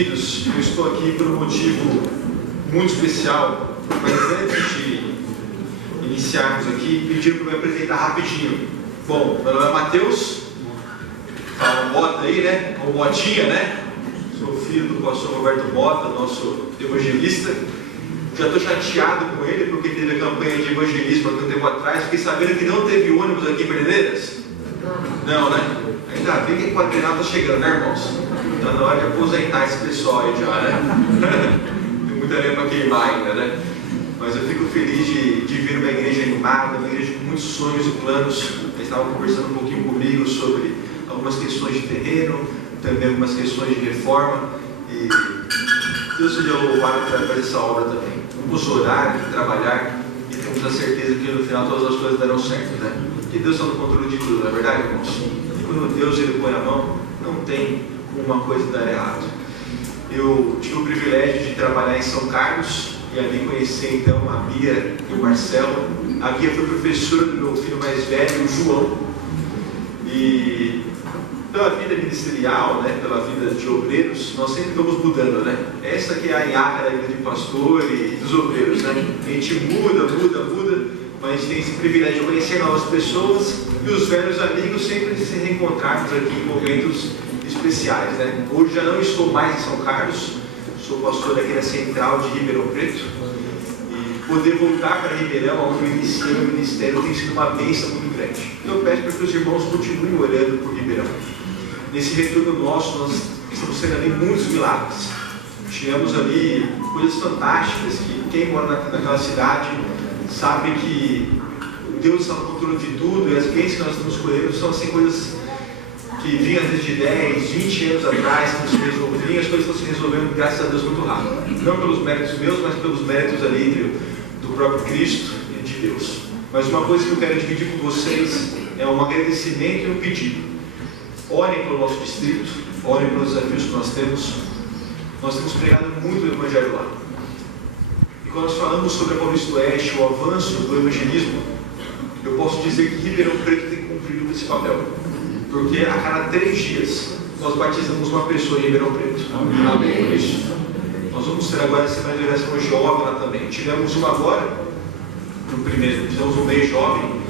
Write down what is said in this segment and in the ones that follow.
Queridos, eu estou aqui por um motivo muito especial, mas antes de iniciarmos aqui, pediram para me apresentar rapidinho. Bom, meu nome é Matheus, fala Mota aí, né? Ou Motinha, né? Sou filho do pastor Roberto Mota, nosso evangelista. Já estou chateado com ele porque teve a campanha de evangelismo há um tempo atrás. Fiquei sabendo que não teve ônibus aqui em Pederneiras. Não, né? Ainda bem que a quadrenal está chegando, né, irmãos? Está na hora de aposentar esse pessoal aí já, né? Tem muita lenha para queimar ainda, né? Mas eu fico feliz de vir uma igreja animada, uma igreja com muitos sonhos e planos. Eles estavam conversando um pouquinho comigo sobre algumas questões de terreno, também algumas questões de reforma. E Deus seja louvado para fazer essa obra também. Vamos orar, trabalhar e temos a certeza que no final todas as coisas darão certo, né? Porque Deus está no controle de tudo, não é verdade, irmãos? E quando Deus ele põe a mão, não tem uma coisa dar errado. Eu tive o privilégio de trabalhar em São Carlos e ali conheci então a Bia e o Marcelo. A Bia foi professora do meu filho mais velho, o João. E pela vida ministerial, né, pela vida de obreiros, nós sempre vamos mudando, né? Essa que é a iaca da vida de pastor e dos obreiros, né? A gente muda, mas a gente tem esse privilégio de conhecer novas pessoas e os velhos amigos sempre se reencontrarmos aqui em momentos especiais, né? Hoje já não estou mais em São Carlos, sou pastor aqui na Central de Ribeirão Preto e poder voltar para Ribeirão, onde eu iniciei o ministério, tem sido uma bênção muito grande. Eu peço para que os irmãos continuem orando por Ribeirão. Nesse retorno nosso, nós estamos tendo ali muitos milagres. Tivemos ali coisas fantásticas que quem mora naquela cidade sabe que Deus está no controle de tudo e as bênçãos que nós estamos colhendo são assim coisas que vinham desde 10, 20 anos atrás, que se resolviam, as coisas estão se resolvendo, graças a Deus, muito rápido. Não pelos méritos meus, mas pelos méritos ali do próprio Cristo e de Deus. Mas uma coisa que eu quero dividir com vocês é um agradecimento e um pedido. Orem pelo nosso distrito, orem pelos desafios que nós temos. Nós temos pregado muito o Evangelho lá. E quando nós falamos sobre a Paulista Oeste, o avanço do evangelismo, eu posso dizer que Ribeirão Preto tem cumprido esse papel. Porque a cada 3 dias nós batizamos uma pessoa em Ribeirão Preto. Amém por isso. Nós vamos ter agora essa evangelização jovem lá também. Tivemos uma agora, no primeiro, fizemos um mês jovem.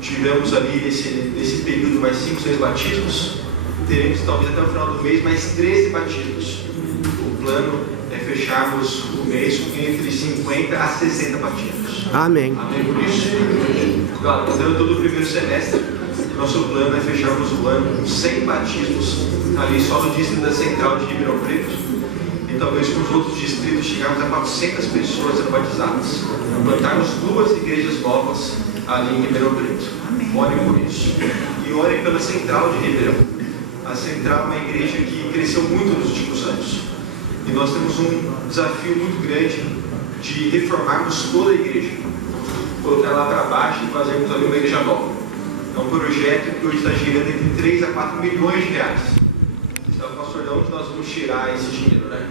Tivemos ali nesse período mais 5, 6 batismos. Teremos talvez até o final do mês mais 13 batismos. O plano é fecharmos o mês com entre 50 a 60 batismos. Amém. Amém por isso. Claro, fazendo todo o primeiro semestre, nosso plano é fecharmos o ano com 100 batismos ali só no distrito da Central de Ribeirão Preto. E talvez com os outros distritos chegarmos a 400 pessoas sendo batizadas. Plantarmos 2 igrejas novas ali em Ribeirão Preto. Orem por isso. E orem pela Central de Ribeirão. A Central é uma igreja que cresceu muito nos últimos anos. E nós temos um desafio muito grande de reformarmos toda a igreja. Colocar lá para baixo e fazermos ali uma igreja nova. É um projeto que hoje está girando entre 3 a 4 milhões de reais. Então, pastor, de onde nós vamos tirar esse dinheiro, né?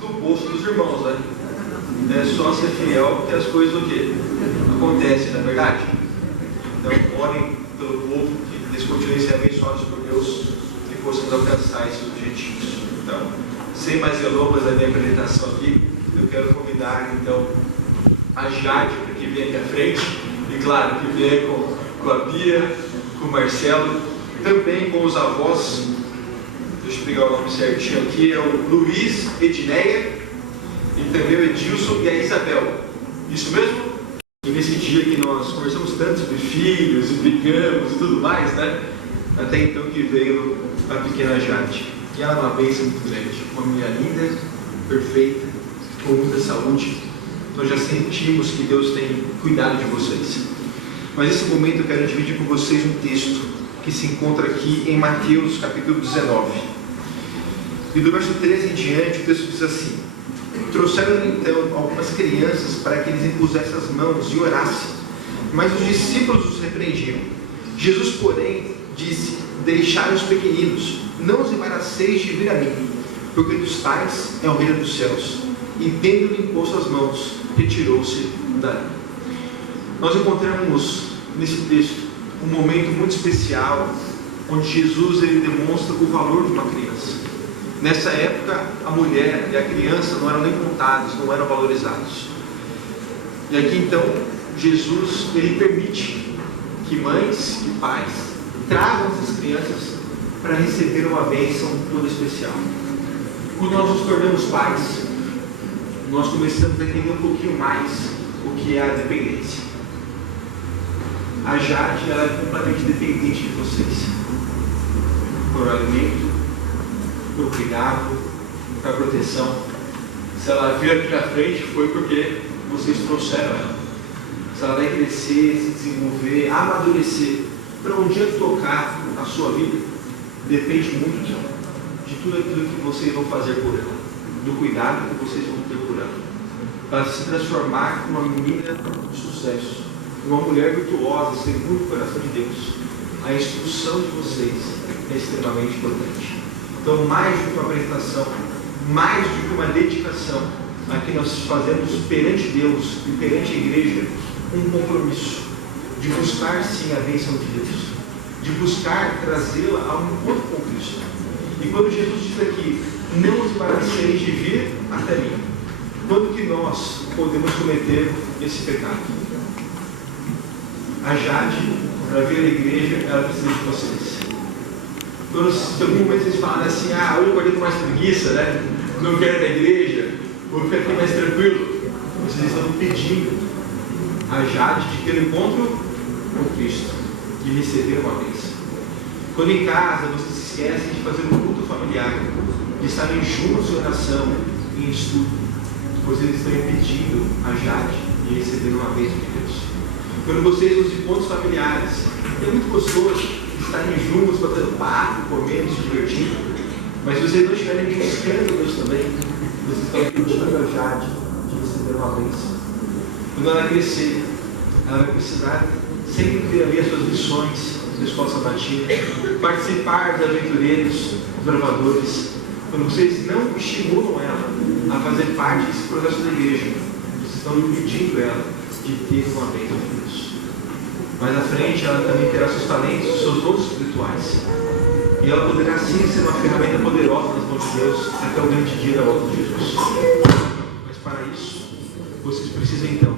Do bolso dos irmãos, né? É só ser fiel que as coisas o quê? Acontecem, não é verdade? Então, orem pelo povo, que eles continuem sendo abençoados por Deus e possamos alcançar esses objetivos. Então, sem mais delongas da minha apresentação aqui, eu quero convidar, então, a Jade para que venha aqui à frente e, claro, que venha com a Bia, com o Marcelo, também com os avós. Deixa eu pegar o nome certinho aqui, é o Luiz, Edneia e também o Edilson e a Isabel. Isso mesmo? E nesse dia que nós conversamos tanto sobre filhos e brigamos e tudo mais, né? Até então que veio a pequena Jade. E ela é uma bênção muito grande, uma menina linda, perfeita, com muita saúde. Nós já sentimos que Deus tem cuidado de vocês. Mas nesse momento eu quero dividir com vocês um texto que se encontra aqui em Mateus capítulo 19. E do verso 13 em diante o texto diz assim: trouxeram então algumas crianças para que eles impusessem as mãos e orassem, mas os discípulos os repreendiam. Jesus, porém, disse: deixai os pequeninos, não os embaraceis de vir a mim, porque dos tais é o reino dos céus. E tendo-lhe imposto as mãos, retirou-se dali. Nós encontramos nesse texto um momento muito especial, onde Jesus ele demonstra o valor de uma criança. Nessa época, a mulher e a criança não eram nem contados, não eram valorizados. E aqui então, Jesus, ele permite que mães, que pais, tragam essas crianças para receber uma bênção toda especial. Quando nós nos tornamos pais, nós começamos a entender um pouquinho mais o que é a dependência. A Jade, ela é completamente dependente de vocês. Por alimento, por cuidado, por proteção. Se ela vir aqui na frente, foi porque vocês trouxeram ela. Se ela vai crescer, se desenvolver, amadurecer, para um dia tocar a sua vida, depende muito de tudo aquilo que vocês vão fazer por ela, do cuidado que vocês vão ter por ela, para se transformar em uma menina de sucesso, uma mulher virtuosa, segundo o coração de Deus. A instrução de vocês é extremamente importante. Então, mais do que uma apresentação, mais do que uma dedicação, aqui nós fazemos perante Deus e perante a igreja um compromisso de buscar sim a bênção de Deus, de buscar trazê-la a um encontro com Cristo. E quando Jesus diz aqui, não os embaraceis de vir até mim, quando que nós podemos cometer esse pecado? A Jade, para vir à igreja, ela precisa de vocês. Quando em algum momento vocês falam assim, hoje eu acordei com mais preguiça, né? Não quero ir na igreja, vou ficar aqui mais tranquilo. Vocês estão pedindo a Jade de ter um encontro com Cristo, de receber uma bênção. Quando em casa vocês se esquecem de fazer um culto familiar, de estarem juntos em oração, em estudo, pois eles estão impedindo a Jade de receber uma bênção de Deus. Quando vocês nos encontros familiares, é muito gostoso estarem juntos, batendo papo, comendo, se divertindo, mas se vocês não estiverem buscando Deus também, vocês estão impedindo a Jade de receber uma bênção. Quando ela crescer, ela vai precisar sempre ter ali as suas lições da escola sabatina, participar dos aventureiros, dos bravadores. Quando vocês não estimulam ela a fazer parte desse processo da igreja, vocês estão impedindo ela de ter uma bênção de Deus. Mais à frente, ela também terá seus talentos, seus dons espirituais. E ela poderá sim ser uma ferramenta poderosa nas mãos de Deus até o grande dia da volta de Jesus. Mas para isso, vocês precisam então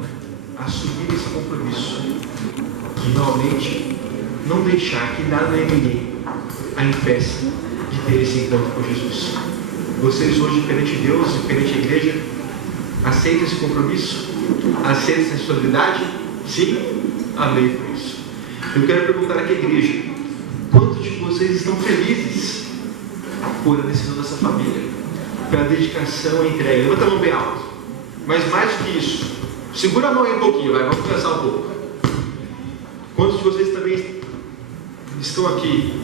assumir esse compromisso de realmente não deixar que nada nem ninguém a impeça de ter esse encontro com Jesus. Vocês hoje, perante Deus e perante a igreja, aceitam esse compromisso? Aceitam essa responsabilidade? Sim? Amém por isso. Eu quero perguntar aqui à igreja, quantos de vocês estão felizes por a decisão dessa família, pela dedicação e entrega? Levanta a mão bem alto. Mas mais do que isso, segura a mão aí um pouquinho, vamos pensar um pouco. Quantos de vocês também estão aqui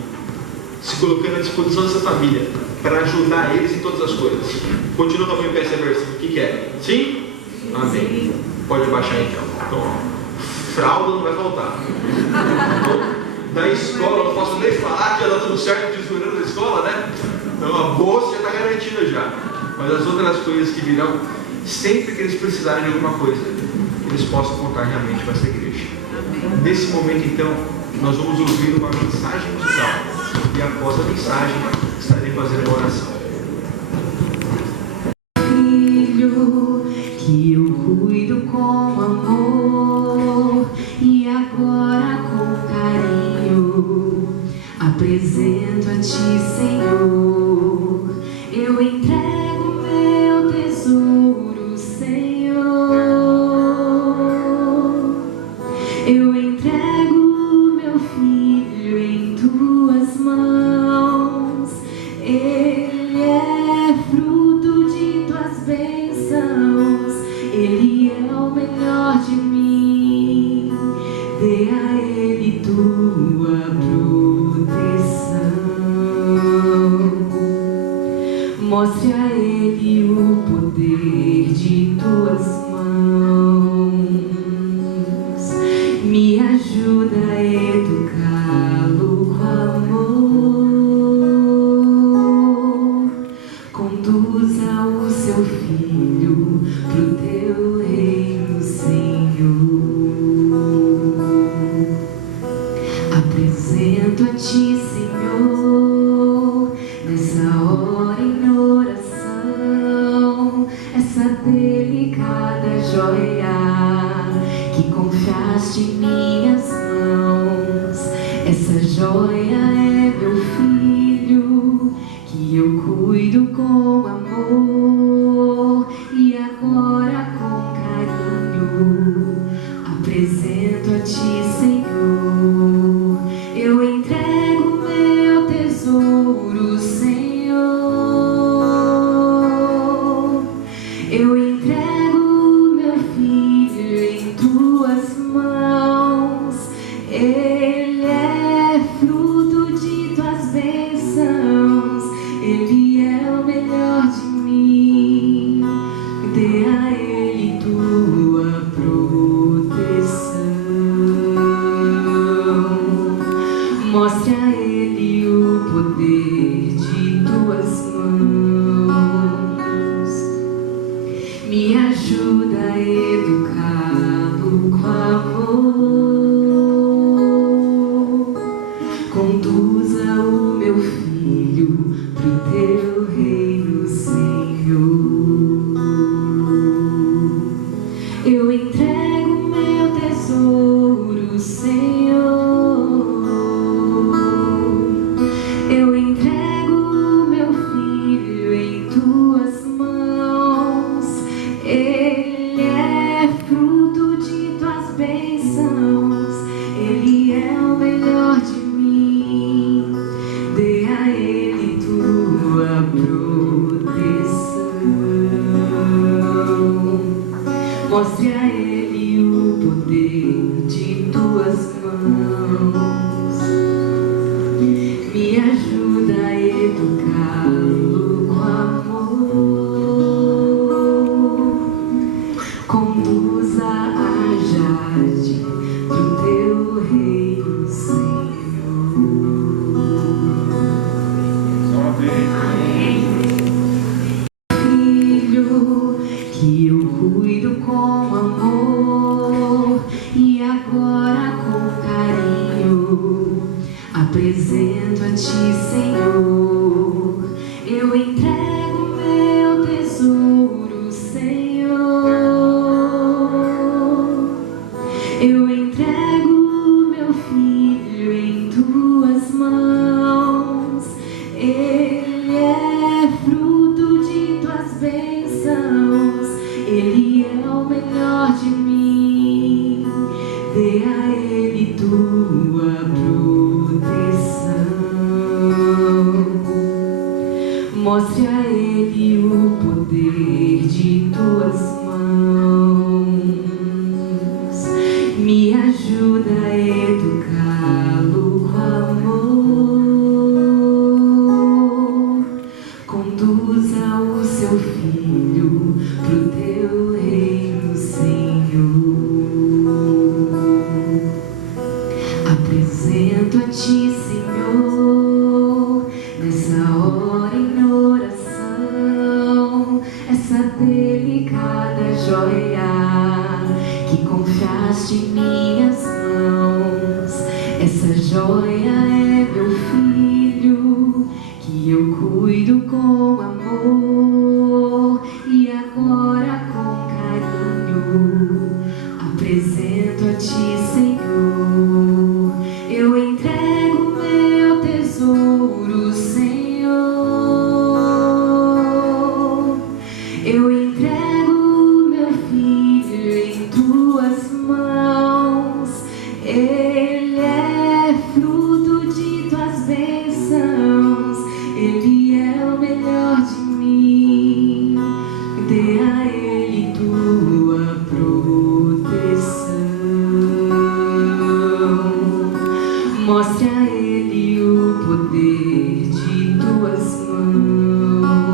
se colocando à disposição dessa família para ajudar eles em todas as coisas? Continua com a mão em pé essa versão. O que é? Sim? Amém. Pode abaixar então. Então, fralda não vai faltar. Da escola, não posso nem falar que já está tudo certo tesourando da escola, né? Então a bolsa já está garantida já. Mas as outras coisas que virão, sempre que eles precisarem de alguma coisa, eles possam contar realmente com essa igreja. Nesse momento então, nós vamos ouvir uma mensagem musical. E após a mensagem, estarei fazendo uma oração. Filho, que eu cuido com amor e agora com carinho apresento a ti, Senhor. Eu entrego meu tesouro, Senhor. Eu entrego meu filho em tuas mãos. Ele é fruto de tuas bênçãos. Ele é o melhor de mim. Dê a ele tua proteção. Mostre a ele o poder de tuas mãos. Me ajuda a educá-lo com amor. Conduza o seu filho pro teu reino, Senhor. Apresento a ti, Senhor, nessa hora em delicada joia que confiaste em minhas mãos. Essa joia é meu filho que eu cuido com amor, e agora com carinho apresento a ti, Senhor. Eu entrego meu tesouro, Senhor. Eu entrego meu filho em tuas mãos. Ele é fruto de tuas bênçãos. Ele é o melhor de mim. Dê a ele tua proteção. Mostre a ele o poder de tuas mãos. Me ajuda a educá-lo com amor. Conduza o meu filho pro teu reino, Senhor. Eu entrego meu tesouro, Senhor. Eu entrego meu filho em tuas mãos. Ele é fruto de tuas bênçãos. Ele é o melhor de mim. Dê a ele tua proteção. Mostre a ele o poder de tuas mãos. Me ajuda a educá-lo com amor. Conduza a Jade pro teu reino, Senhor. Filho que eu cuido com amor, e agora com carinho apresento a ti, Senhor. Eu entrego meu tesouro, Senhor. Eu entrego meu filho em tuas mãos. Ele é fruto de tuas bênçãos. Ele é o melhor de mim. Dê a ele tua proteção. Mostre a ele o poder de tuas mãos. Me ajuda a educá-lo com amor. Conduza o seu filho pro teu reino, Senhor. Apresento a ti, Senhor, nessa hora em oração, essa delicada joia que confiaste em minhas mãos. Essa joia é meu filho que eu cuido com amor, e agora com carinho apresento a ti, Senhor. Eu entrego meu tesouro, Senhor. Eu entrego meu filho em tuas mãos. Ele é fruto de tuas bênçãos. Ele é o melhor de mim. Dê a ele tua proteção. Mostre a ele o poder de tuas mãos.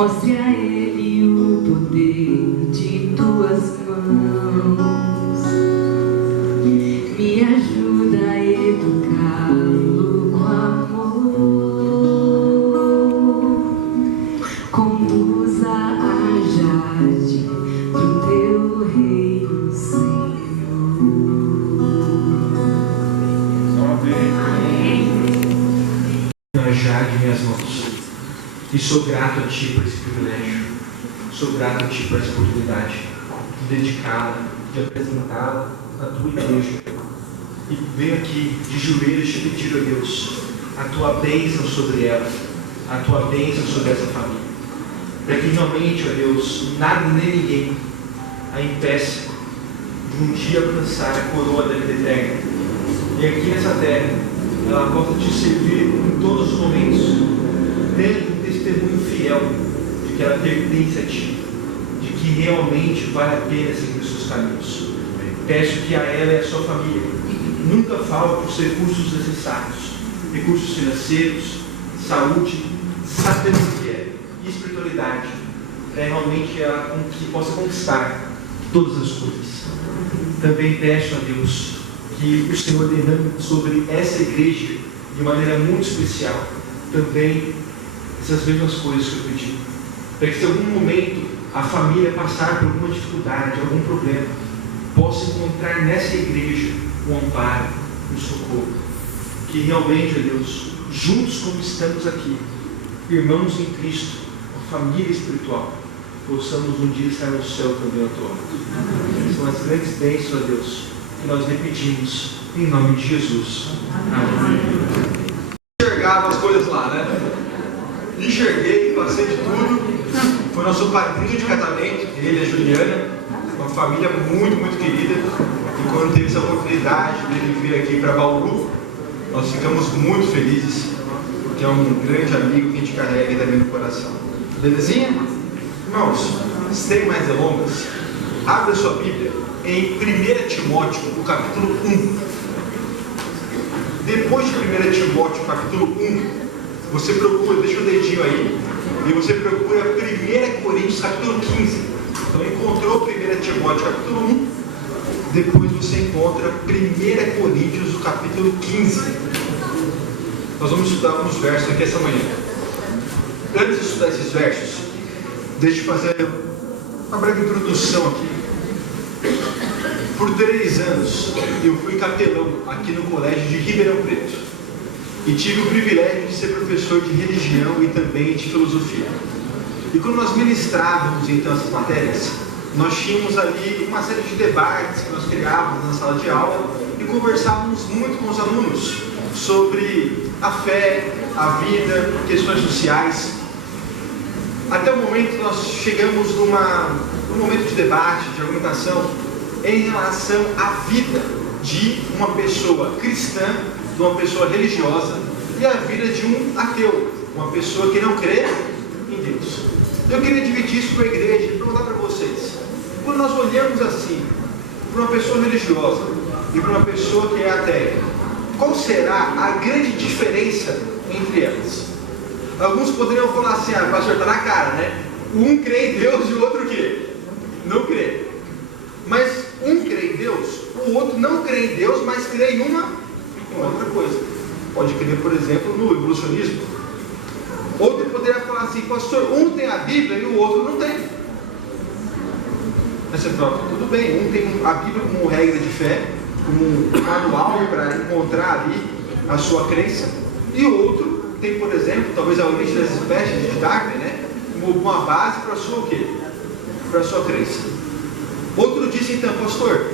Mostre a ele o poder de tuas mãos. Me ajuda a educá-lo com amor. Conduza a Jade pro teu reino, Senhor. A Jade em minhas mãos. E sou grato a Ti por esse privilégio. Sou grato a Ti por essa oportunidade de dedicá-la, de apresentá-la na Tua igreja. E venho aqui de joelhos te pedir, ó Deus, a Tua bênção sobre ela, a Tua bênção sobre essa família. Para que realmente, ó Deus, nada nem ninguém a impeça de um dia alcançar a coroa da vida eterna. E aqui nessa terra, ela possa te servir em todos os momentos, tendo um testemunho fiel de que ela pertence a Ti, de que realmente vale a pena seguir os seus caminhos. Peço que a ela e a sua família nunca faltem os recursos necessários, recursos financeiros, saúde, sabedoria e espiritualidade, para realmente ela possa conquistar todas as coisas. Também peço a Deus que o Senhor derrame sobre essa igreja de maneira muito especial também essas mesmas coisas que eu pedi, para que se em algum momento a família passar por alguma dificuldade, algum problema, possa encontrar nessa igreja o amparo, o socorro. Que realmente, ó Deus, juntos como estamos aqui, irmãos em Cristo, uma família espiritual, possamos um dia estar no céu também ao teu lado. São as grandes bênçãos, ó Deus, que nós repetimos em nome de Jesus. Amém. Enxergava as coisas lá, né? Enxerguei, passei de tudo. Foi nosso padrinho de casamento, ele e a Juliana, uma família muito, muito querida. E quando teve essa oportunidade dele vir aqui para Bauru, nós ficamos muito felizes, porque é um grande amigo que a gente carrega também no coração. Belezinha? Irmãos, sem mais delongas, abra sua Bíblia em 1 Timóteo, o capítulo 1. Depois de 1 Timóteo, capítulo 1, você procura, deixa o dedinho aí, e você procura 1 Coríntios, capítulo 15. Então, encontrou 1 Timóteo, capítulo 1, depois você encontra 1 Coríntios, o capítulo 15. Nós vamos estudar alguns versos aqui essa manhã. Antes de estudar esses versos, deixa eu fazer uma breve introdução aqui. Por 3 anos, eu fui capelão aqui no colégio de Ribeirão Preto. E tive o privilégio de ser professor de religião e também de filosofia. E quando nós ministrávamos então essas matérias, nós tínhamos ali uma série de debates que nós criávamos na sala de aula e conversávamos muito com os alunos sobre a fé, a vida, questões sociais. Até o momento nós chegamos num momento de debate, de argumentação em relação à vida de uma pessoa cristã, de uma pessoa religiosa e a vida de um ateu, uma pessoa que não crê em Deus. Eu queria dividir isso com a igreja e perguntar para vocês: quando nós olhamos assim para uma pessoa religiosa e para uma pessoa que é ateia, qual será a grande diferença entre elas? Alguns poderiam falar assim: ah, pastor, está na cara, né? Um crê em Deus e o outro o quê? Não crê. Mas um crê em Deus, o outro não crê em Deus, mas crê em uma outra coisa. Pode crer, por exemplo, no evolucionismo. Outro poderia falar assim: pastor, um tem a Bíblia e o outro não tem. Aí você fala: tudo bem, um tem a Bíblia como regra de fé, como um manual para encontrar ali a sua crença, e o outro tem, por exemplo, talvez a origem das espécies de Darwin, né, como uma base para a sua o quê? Para a sua crença. Outro disse então: pastor,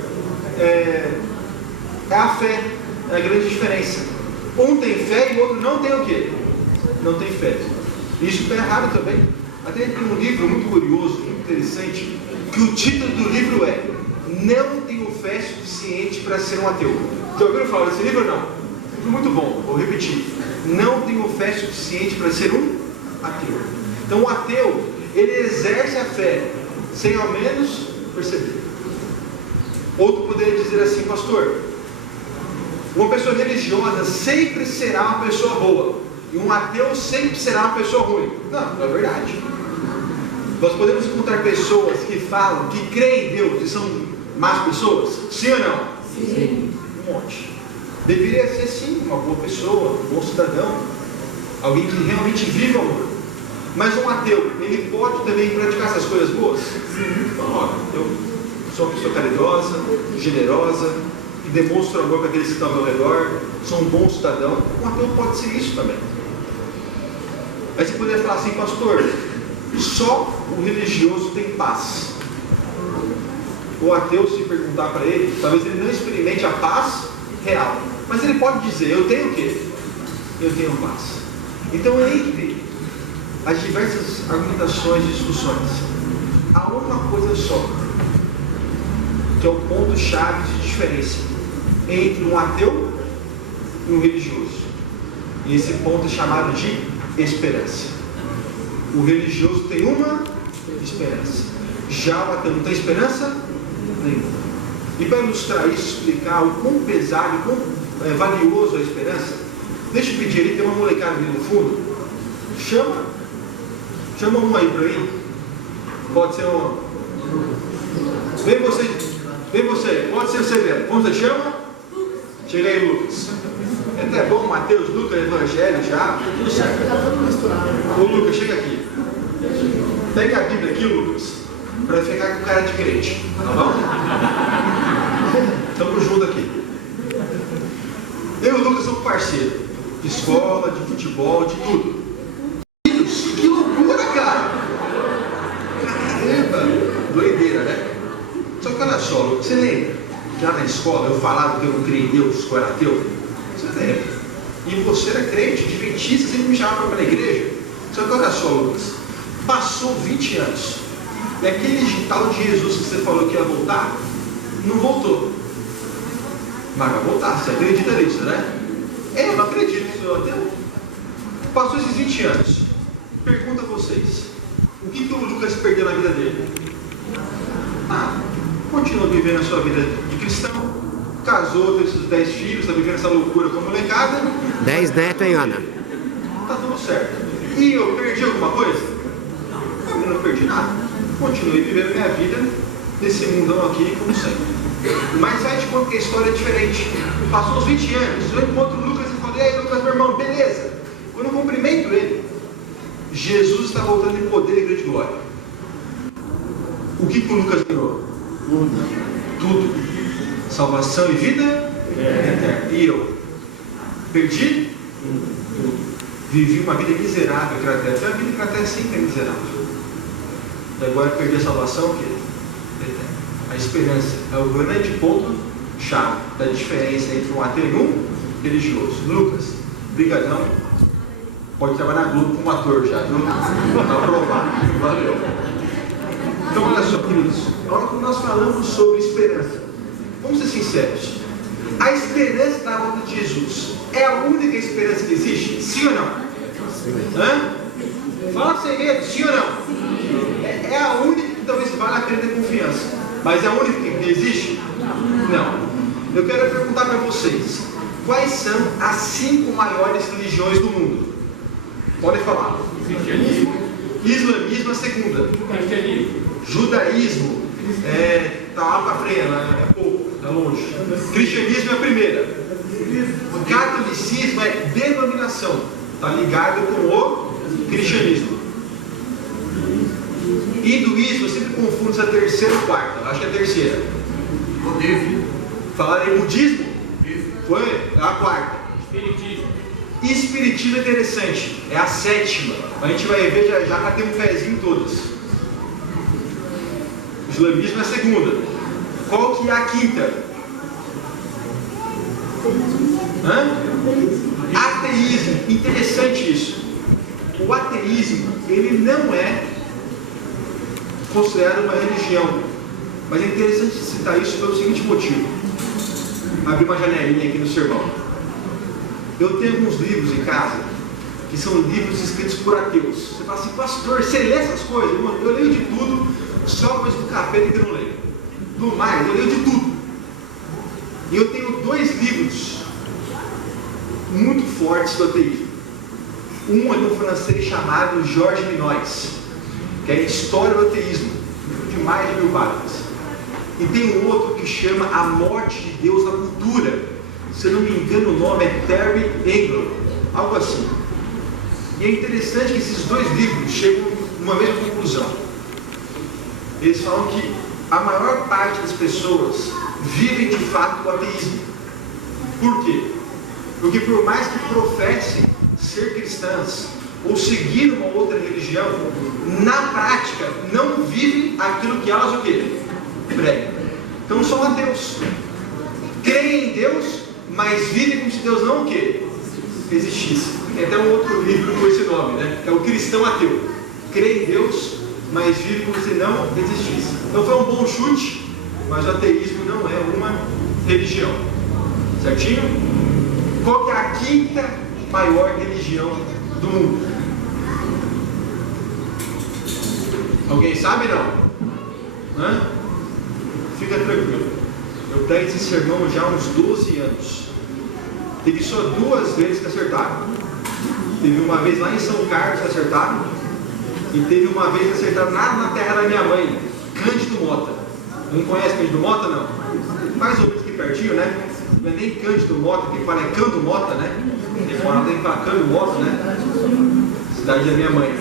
é a fé, é a grande diferença. Um tem fé e o outro não tem o quê? Não tem fé. Isso está errado também. Até tem um livro muito curioso, muito interessante, que o título do livro é Não Tenho Fé Suficiente para Ser um Ateu. Já ouviram falar desse livro ou não? Livro muito bom, vou repetir. Não tenho fé suficiente para ser um ateu. Então o ateu, ele exerce a fé sem ao menos perceber. Outro poderia dizer assim: pastor, uma pessoa religiosa sempre será uma pessoa boa, e um ateu sempre será uma pessoa ruim. Não, não é verdade. Nós podemos encontrar pessoas que falam, que creem em Deus e são más pessoas? Sim ou não? Sim. Um monte. Deveria ser sim uma boa pessoa, um bom cidadão, alguém que realmente vive o amor. Mas um ateu, ele pode também praticar essas coisas boas? Sim. Então, olha, eu sou uma pessoa caridosa, generosa, que demonstra amor para aqueles que estão ao meu redor, sou um bom cidadão. Um ateu pode ser isso também. Aí você poderia falar assim, pastor, só o religioso tem paz. O ateu, se perguntar para ele, talvez ele não experimente a paz real, mas ele pode dizer, eu tenho o quê? Eu tenho paz. Então, entre as diversas argumentações e discussões, há uma coisa só, que é o ponto-chave de diferença entre um ateu e um religioso. E esse ponto é chamado de esperança. O religioso tem uma esperança, já o ateu não tem esperança nenhuma. E para ilustrar isso, explicar o quão pesado, o quão valioso a esperança, deixa eu pedir ali, tem uma molecada ali no fundo, chama um aí para mim, pode ser um, vem você, pode ser você mesmo, como você chama? Chega aí, Lucas. É até bom, Mateus, Lucas, Evangelho já, tudo certo. Ô Lucas, chega aqui. Pega a Bíblia aqui, Lucas, para ficar com cara de crente, tá bom? Estamos juntos aqui. Eu e o Lucas somos parceiros de escola, de futebol, de tudo. Que loucura, cara! Caramba! Doideira, né? Só que olha só, Lucas, você lembra? Já na escola eu falava que eu não creio em Deus, que eu era ateu. Você lembra? E você era crente, adventista, sempre me chamava para a igreja. Só que olha só, Lucas, passou 20 anos. E aquele tal de Jesus que você falou que ia voltar, não voltou. Mas vai voltar, você acredita nisso, né? Eu não acredito, sou ateu. Passou esses 20 anos. Pergunta a vocês, o que o Lucas perdeu na vida dele? Continua vivendo a sua vida de cristão, casou, teve seus 10 filhos, está vivendo essa loucura com a molecada. 10 netos, hein, Ana? Tá tudo certo. E eu perdi alguma coisa? Eu não perdi nada. Continuei vivendo minha vida nesse mundão aqui, como sempre. Mas aí te conto que a história é diferente. Passou uns 20 anos, eu encontro o Lucas e falei, ei Lucas, meu irmão, beleza. Quando eu cumprimento ele, Jesus está voltando em poder e grande glória. O que o Lucas ganhou? Tudo. Salvação e vida eterna. E eu? Perdi? Vivi uma vida miserável aqui na terra. Então a vida aqui na terra sempre é miserável. E agora perdi a salvação, o quê? Eterna. A esperança é o grande ponto-chave da diferença entre um ateu e um religioso. Lucas, brigadão. Pode trabalhar na Globo como ator já, viu? Está aprovado. Valeu. Então olha só, queridos. Agora quando nós falamos sobre esperança, vamos ser sinceros. A esperança da volta de Jesus é a única esperança que existe? Sim ou não? Hã? Fala sem medo, sim ou não? É a única que talvez valha a pena ter confiança. Mas é a única que existe? Não. Eu quero perguntar para vocês, quais são as 5 maiores religiões do mundo? Podem falar. Cristianismo. Islamismo é a segunda. Judaísmo está lá para frente, é pouco, está longe. Cristianismo é a primeira. O catolicismo é denominação, está ligado com o cristianismo. Hinduísmo, eu sempre confundo se é a terceira ou quarta, acho que é a terceira. Budismo. Falaram em budismo? Foi? É a quarta. Espiritismo é interessante, é a sétima. A gente vai ver já tem um pezinho em todas. Islamismo é a segunda. Qual que é a quinta? Ateísmo. Interessante isso. O ateísmo, ele não é considerado uma religião. Mas é interessante citar isso pelo seguinte motivo. Abri uma janelinha aqui no sermão. Eu tenho alguns livros em casa que são livros escritos por ateus. Você fala assim, pastor, você lê essas coisas? Eu leio de tudo, só coisa do capeta que eu não leio. Do mais, eu leio de tudo. E eu tenho 2 livros muito fortes do ateísmo. Um é de um francês chamado Georges Minois. que é a história do ateísmo, de mais de 1000 páginas. E tem um outro que chama A Morte de Deus na Cultura. Se eu não me engano, o nome é Terry Engel, algo assim. E é interessante que esses dois livros chegam a uma mesma conclusão. Eles falam que a maior parte das pessoas vivem de fato o ateísmo. Por quê? Porque por mais que professem ser cristãs ou seguir uma outra religião, na prática não vivem aquilo que elas o quê? Pregam. Então são ateus. Creem em Deus, mas vivem como se Deus não o quê? Existisse. Tem até um outro livro com esse nome, né? É o cristão ateu. Crê em Deus, mas vive como se não existisse. Então foi um bom chute, mas o ateísmo não é uma religião. Certinho? Qual que é a 5ª maior religião do mundo? Alguém sabe não? Hã? Fica tranquilo. Eu prego esse sermão já há uns 12 anos. Teve só 2 vezes que acertaram. Teve uma vez lá em São Carlos que acertaram. E teve uma vez que acertaram na terra da minha mãe, Cândido Mota. Não conhece Cândido Mota, não? Mais ou menos aqui pertinho, né? Não é nem Cândido Mota, quem fala é Cando Mota, né? Quem fala tem que falar Cando Mota, né? Cidade da minha mãe.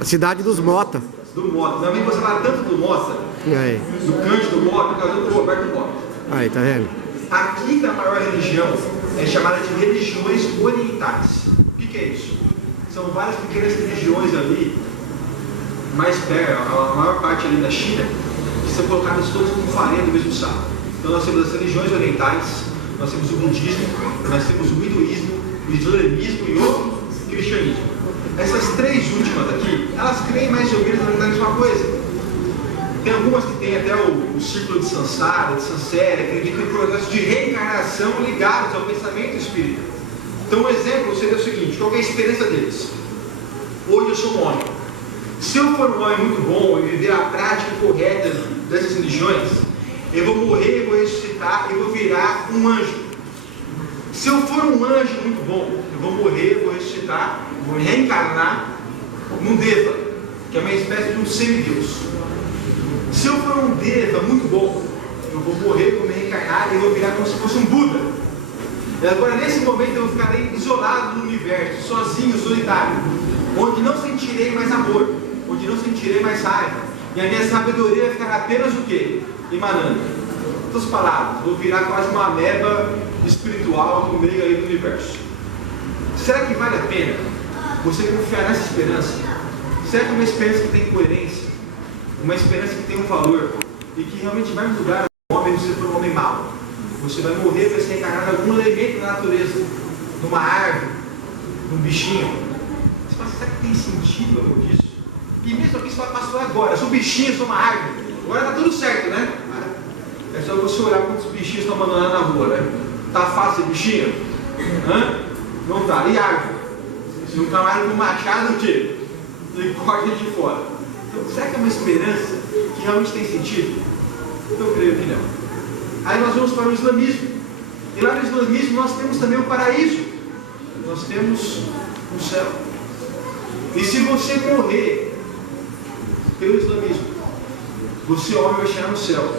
A cidade dos Mota. Do Mota. Não vem você falar tanto do Mota, Aí. do Cândido Mota, por causa do Roberto Mota. Aí, tá vendo? A 5ª maior religião é chamada de religiões orientais. O que é isso? São várias pequenas religiões ali, mais perto, a maior parte ali da China, que são colocadas todas como farinha do mesmo saco. Então nós temos as religiões orientais, nós temos o budismo, nós temos o hinduísmo, o islamismo e o cristianismo. Essas 3 últimas aqui, elas creem mais ou menos na mesma coisa. Tem algumas que têm até o círculo de Sansara, de Sansera, que acreditam em processos de reencarnação ligados ao pensamento espírita. Então um exemplo seria o seguinte: qual é a esperança deles? Hoje eu sou um homem. Se eu for um homem muito bom e viver a prática correta dessas religiões, eu vou morrer, eu vou ressuscitar e vou virar um anjo. Se eu for um anjo muito bom, eu vou morrer, eu vou ressuscitar, vou reencarnar num Deva, que é uma espécie de um semideus. Se eu for um Deva muito bom, eu vou morrer, vou me reencarnar e vou virar como se fosse um Buda. E agora nesse momento eu ficarei isolado no universo, sozinho, solitário, onde não sentirei mais amor, onde não sentirei mais raiva, e a minha sabedoria vai ficar apenas o quê? Emanando. Em outras palavras, vou virar quase uma ameba espiritual no meio aí do universo. Será que vale a pena você confiar nessa esperança? Será que é uma esperança que tem coerência? Uma esperança que tem um valor e que realmente vai mudar o homem se for um homem mau? Você vai morrer, vai ser encarnado em algum elemento da natureza, numa árvore, num bichinho. Você fala, será que tem sentido algo disso? E mesmo aqui você fala, pastor, agora, eu sou um bichinho, eu sou uma árvore. Agora está tudo certo, né? É só você olhar quantos bichinhos estão abandonando na rua, né? Tá fácil bichinho? Hã? Não tá. E árvore? Se um camarada com machado, o quê? Ele corta de fora. Então, será que é uma esperança que realmente tem sentido? Eu creio que não. Aí nós vamos para o islamismo. E lá no islamismo nós temos também o paraíso. Nós temos o céu. E se você morrer pelo islamismo, você, homem, vai chegar no céu.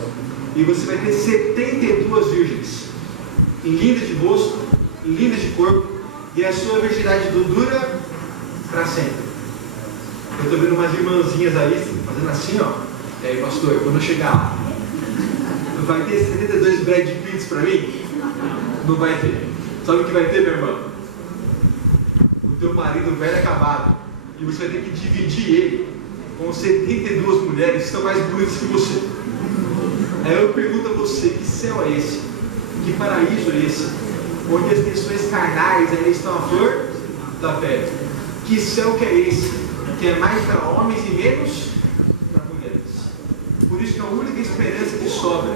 E você vai ter 72 virgens. Lindas de rosto, lindas de corpo. E a sua virgindade dura para sempre. Eu estou vendo umas irmãzinhas aí, fazendo assim, ó. E aí, pastor, quando eu chegar lá, vai ter 72 Brad Pitts para mim? Não vai ter. Sabe o que vai ter, minha irmã? O teu marido velho acabado. E você vai ter que dividir ele com 72 mulheres que estão mais bonitas que você. Aí eu pergunto a você, que céu é esse? Que paraíso é esse? Onde as questões carnais ainda estão à flor da pele. Que céu que é esse? Que é mais para homens e menos para mulheres. Por isso que a única esperança que sobra,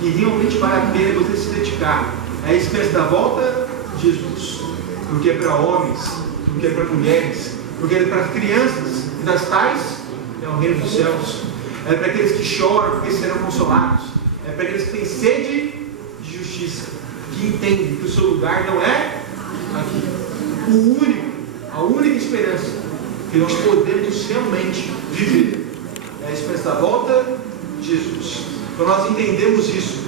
que realmente vale a pena você se dedicar, é a esperança da volta de Jesus. Porque é para homens, porque é para mulheres, porque é para crianças, e das tais é o reino dos céus. É para aqueles que choram porque serão consolados. É para aqueles que têm sede de justiça, que entendem que o seu lugar não é aqui. A única esperança que nós podemos realmente viver. É a esperança da volta de Jesus. Então nós entendemos isso.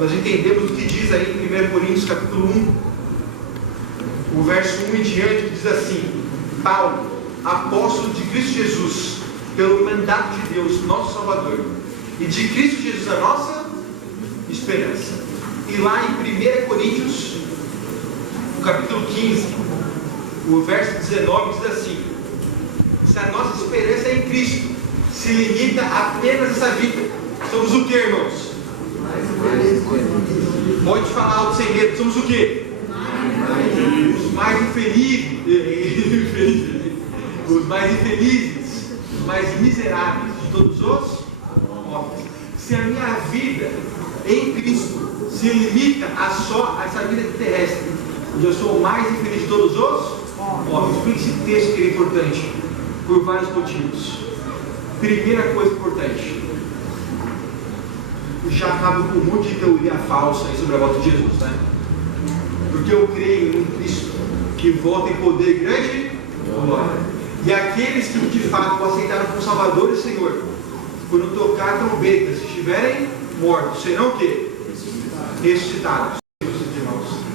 Nós entendemos o que diz aí em 1 Coríntios capítulo 1, o verso 1 em diante, que diz assim: Paulo, apóstolo de Cristo Jesus, pelo mandato de Deus, nosso Salvador, e de Cristo Jesus, a nossa esperança. E lá em 1 Coríntios, no capítulo 15, o verso 19 diz assim: se a nossa esperança é em Cristo se limita apenas a essa vida, somos o que, irmãos? Pode falar alto sem medo, somos o que? Os mais infelizes, os mais infelizes, os mais miseráveis de todos os homens. Se a minha vida em Cristo se limita a só a essa vida terrestre, onde eu sou o mais infeliz de todos os homens. Por que esse texto que é importante? Por vários motivos. Primeira coisa importante, já acabo com um monte de teoria falsa aí sobre a volta de Jesus, né? Porque eu creio em Cristo que volta em poder e grande glória. E aqueles que de fato o aceitaram como Salvador e Senhor, quando tocar a trombeta, se estiverem mortos, serão o quê? Ressuscitados.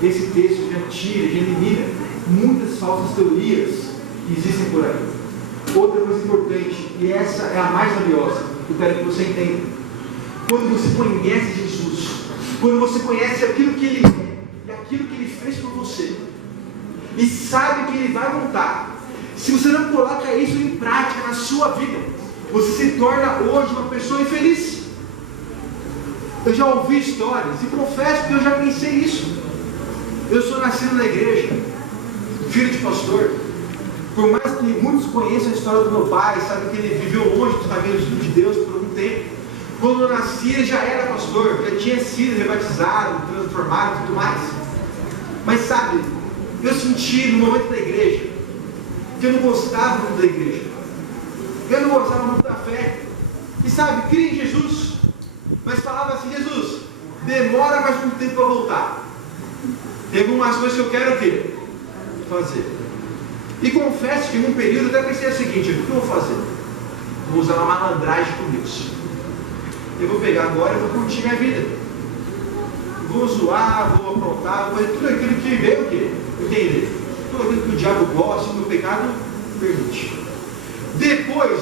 Esse texto já tira, já elimina muitas falsas teorias que existem por aí. Outra coisa importante, e essa é a mais valiosa, que eu quero que você entenda: quando você conhece Jesus, quando você conhece aquilo que Ele é e aquilo que Ele fez por você, e sabe que Ele vai voltar, se você não coloca isso em prática na sua vida, você se torna hoje uma pessoa infeliz. Eu já ouvi histórias e confesso que eu já pensei isso. Eu sou nascido na igreja, filho de pastor. Por mais que muitos conheçam a história do meu pai, sabem que ele viveu longe dos caminhos de Deus por algum tempo. Quando eu nasci, ele já era pastor, já tinha sido rebatizado, transformado e tudo mais. Mas sabe, eu senti no momento da igreja que eu não gostava muito da igreja, eu não gostava muito da fé. E sabe, cria em Jesus, mas falava assim: Jesus, demora mais um tempo para voltar. Tem algumas coisas que eu quero o quê? Fazer. E confesso que num período eu até pensei o seguinte: o que eu vou fazer? Vou usar uma malandragem com Deus. Eu vou pegar agora e vou curtir minha vida. Vou zoar, vou aprontar, vou fazer tudo aquilo que veio o quê? Entender. Tudo aquilo que o diabo gosta, que o pecado permite. Depois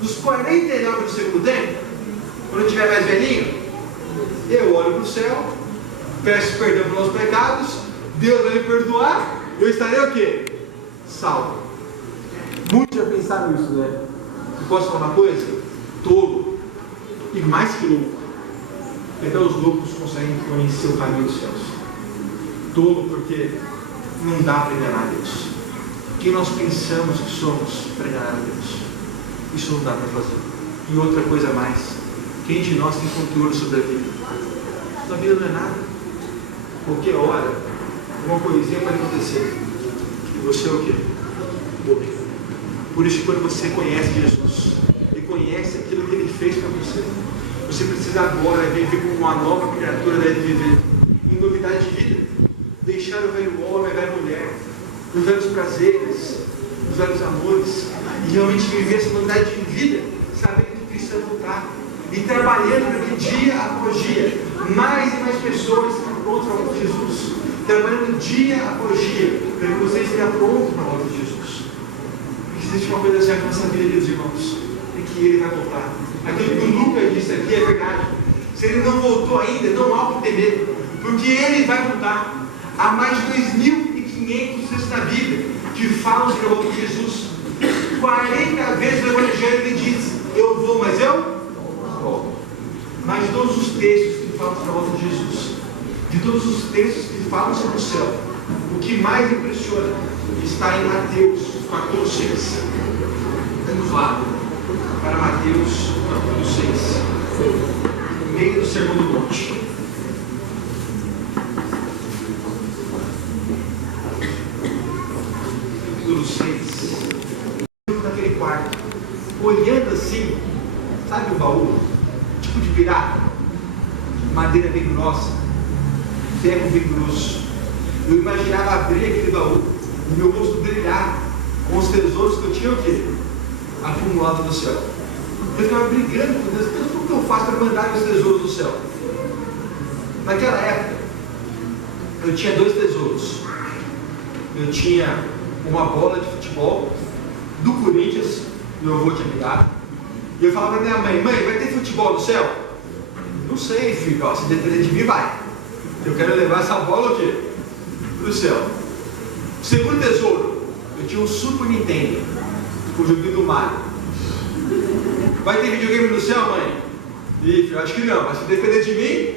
dos 49 do segundo tempo, quando eu estiver mais velhinho, eu olho para o céu, peço perdão pelos meus pecados, Deus vai me perdoar, eu estarei o quê? Salvo. Muitos já pensaram isso, né? Eu posso falar uma coisa? Tolo. E mais que louco. Até os loucos conseguem conhecer o caminho dos céus. Tolo porque não dá para enganar Deus. Quem nós pensamos que somos para enganar Deus? Isso não dá para fazer. E outra coisa mais: quem de nós tem controle sobre a vida? A vida não é nada. Qualquer hora, uma coisinha pode acontecer. E você é o quê? Morrer. Por isso que quando você conhece Jesus e conhece aquilo que Ele fez para você, você precisa agora viver como uma nova criatura deve viver, em novidade de vida. Deixar o velho homem, a velha mulher, os velhos prazeres, os velhos amores, e realmente viver essa novidade de vida, sabendo que Cristo vai voltar, e trabalhando para que dia após dia, mais e mais pessoas estão prontas para a volta de Jesus, trabalhando dia após dia, para que você esteja pronto para a volta de Jesus. Porque existe uma coisa certa nessa vida, meus irmãos, é que Ele vai voltar. Aquilo que o Lucas disse aqui é verdade. Se Ele não voltou ainda, não há o que temer, porque Ele vai voltar. Há mais de 2.500 textos na Bíblia que falam sobre a volta de Jesus. 40 vezes no Evangelho Ele diz: eu vou, mas eu volto. Mas de todos os textos que falam sobre a volta de Jesus, de todos os textos que falam sobre o céu, o que mais impressiona está em Mateus 4:6. Vamos lá para Mateus 4:6, no meio do Sermão do Monte. Capítulo 6. Naquele quarto, olhando assim, sabe o baú? Tipo de pirata, madeira bem grossa, ferro bem grosso. Eu imaginava abrir aquele baú e meu rosto brilhar com os tesouros que eu tinha o quê? Acumulado no céu. Eu ficava brigando com Deus. Deus, como que eu faço para mandar meus tesouros no céu? Naquela época, eu tinha 2 tesouros. Eu tinha uma bola de futebol do Corinthians, meu avô tinha me dado. E eu falava para minha mãe, mãe, vai ter futebol no céu? Não sei, filho, ó, se depender de mim, vai. Eu quero levar essa bola o quê? Para o céu. Segundo tesouro, eu tinha um Super Nintendo, com o joguinho do Mario. Vai ter videogame no céu, mãe? Ih, filho, acho que não, mas se depender de mim,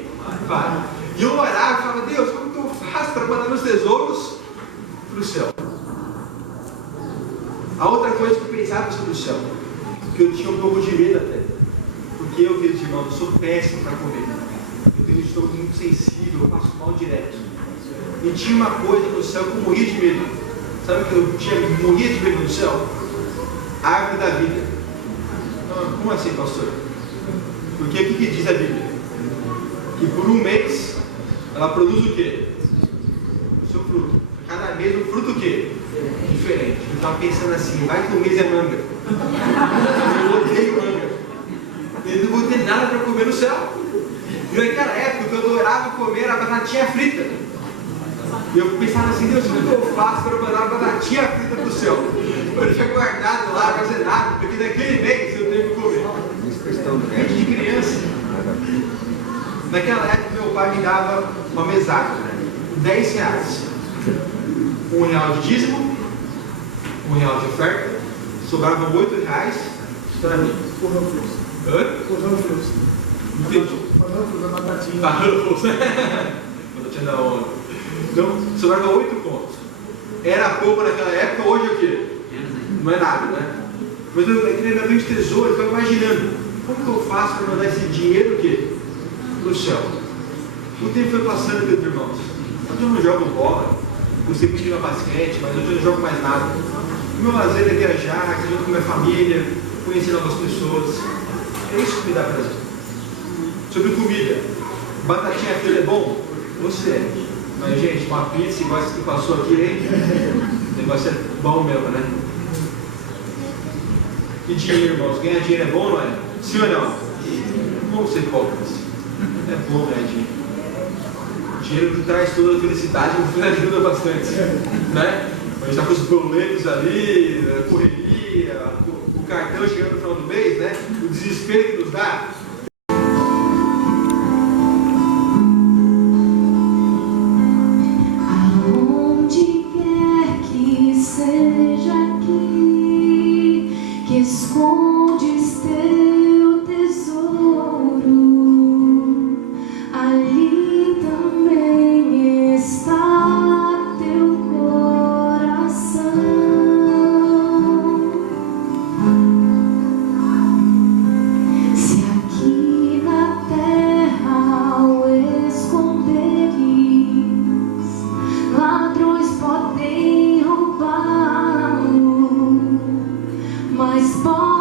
vai. E eu orava e falava, Deus, como que eu faço para mandar meus tesouros para o céu? A outra coisa que eu pensava sobre o céu, que eu tinha um pouco de medo até, porque eu, queridos irmãos, eu sou péssimo para comer. Eu tenho um estômago muito sensível, eu passo mal direto. E tinha uma coisa no céu que eu morria de medo. Sabe o que eu morria de medo no céu? A árvore da vida. Não, como assim, pastor? Porque o que diz a Bíblia? Que por um mês ela produz o quê? O seu fruto. Cada mês um fruto o quê? Diferente. Eu estava pensando assim, vai que o mês é manga. Eu odeio manga. Eu não vou ter nada para comer no céu. E naquela época eu adorava comer a batatinha frita. E eu pensava assim, Deus, como eu faço para mandar a batatinha frita para o céu? Eu deixei guardado lá, armazenado, porque naquele mês eu tenho que comer. Gente de criança. Naquela época meu pai me dava uma mesada, R$10. R$1 de dízimo, R$1 de oferta, sobravam R$8 para mim. Não entendi. Batatinha da onda. Então, sobrava 8 pontos. Era pouco naquela época, hoje é o quê? Não é nada, né? Mas eu queria abrir de tesouro, eu estava imaginando, como que eu faço para mandar esse dinheiro o quê? Para o céu. O tempo foi passando, meus irmãos. Hoje eu não jogo bola, eu sempre jogo basquete, mas hoje eu não jogo mais nada. O meu lazer é viajar, junto com minha família, conhecer novas pessoas. É isso que me dá prazer. Sobre comida, batatinha frita é bom? Você é. Mas, gente, uma pizza igual essa que passou aqui, hein? O negócio é bom mesmo, né? E dinheiro, irmãos? Ganhar dinheiro é bom, não é? Sim ou não? Vamos ser hipócritas. É bom ganhar dinheiro. Dinheiro que traz toda a felicidade, nos ajuda bastante, né? A gente está com os boletos ali, a correria, o cartão chegando no final do mês, né? O desespero que nos dá. Escondes teu tesouro, ali também está teu coração. Se aqui na terra o esconderes, ladrões podem roubá-lo, mas pode